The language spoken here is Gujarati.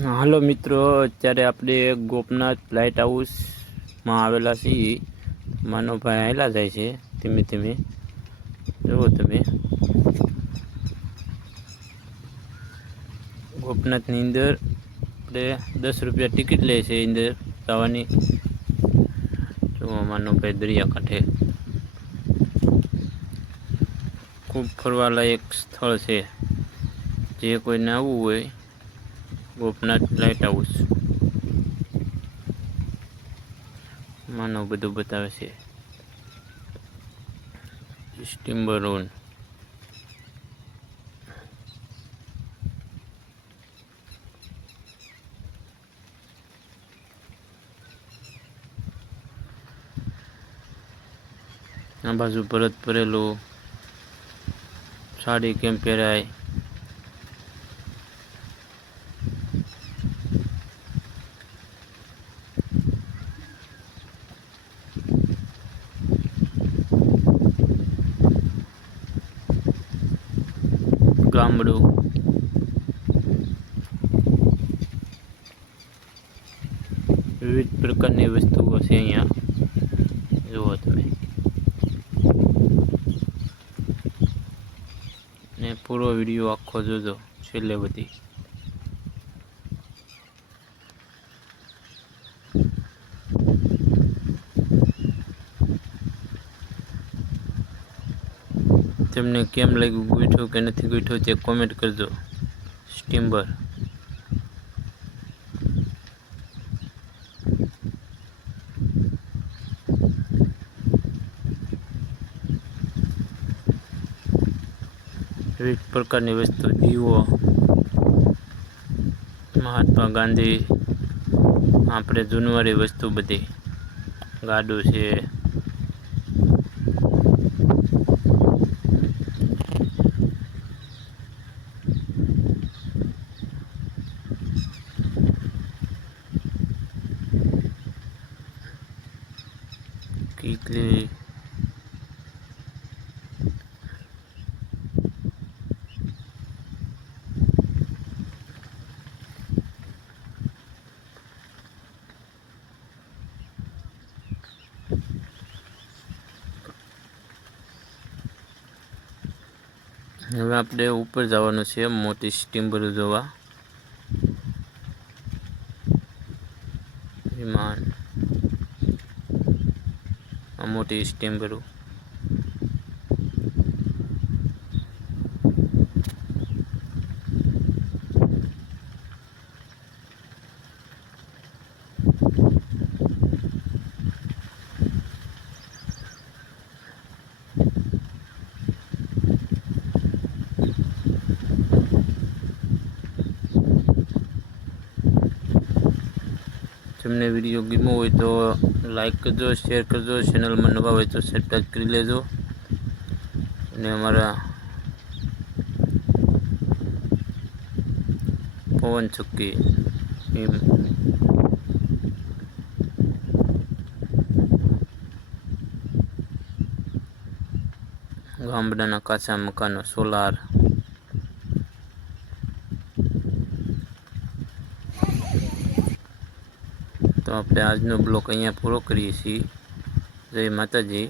હાલો મિત્રો, અત્યારે આપણે ગોપનાથ લાઇટ હાઉસમાં આવેલા છીએ. માનવભાઈ આવેલા જાય છે ધીમે ધીમે. જુઓ તમે, ગોપનાથની અંદર આપણે 10 રૂપિયા ટિકિટ લે છે અંદર જવાની. જુઓ માનવભાઈ દરિયાકાંઠે ખૂબ ફરવાલાયક સ્થળ છે. જે કોઈને આવવું હોય, ગોપનાથ લાઇટ હાઉસ માનવ બધું બતાવે છે. સ્ટીમર રોડ, આ બાજુ ભરત ભરેલું, સાડી કેમ પહેરાય, ગામડું, વિવિધ પ્રકારની વસ્તુઓ છે અહીંયા. જુઓ તમે, ને પૂરો વિડીયો આખો જોજો છેલ્લે બધી. તેમને કેમ લાગ્યું, ગોઠ્યું કે નથી ગોઠ્યું તે કોમેન્ટ કરજો. સ્ટીમર, વિવિધ પ્રકારની વસ્તુ, દીવો, મહાત્મા ગાંધી, આપણે જૂનવારી વસ્તુ બધી, ગાડું છે, કીકલી, હવે આપણે ઉપર જવાનું છે મોટી સ્ટીમર જોવા. વિમાન, આ મોટી સ્ટીમર, તમને વિડીયો ગમ્યો હોય તો લાઈક કરજો, શેર કરજો, ચેનલમાં નવા હોય તો સબસ્ક્રાઈબ કરી લેજો. અને અમારા પવન ચક્કી એમ ગામડાના કાચા મકાનો, સોલાર. તો આપણે આજનો બ્લોગ અહીંયા પૂરો કરીએ છીએ. જય માતાજી.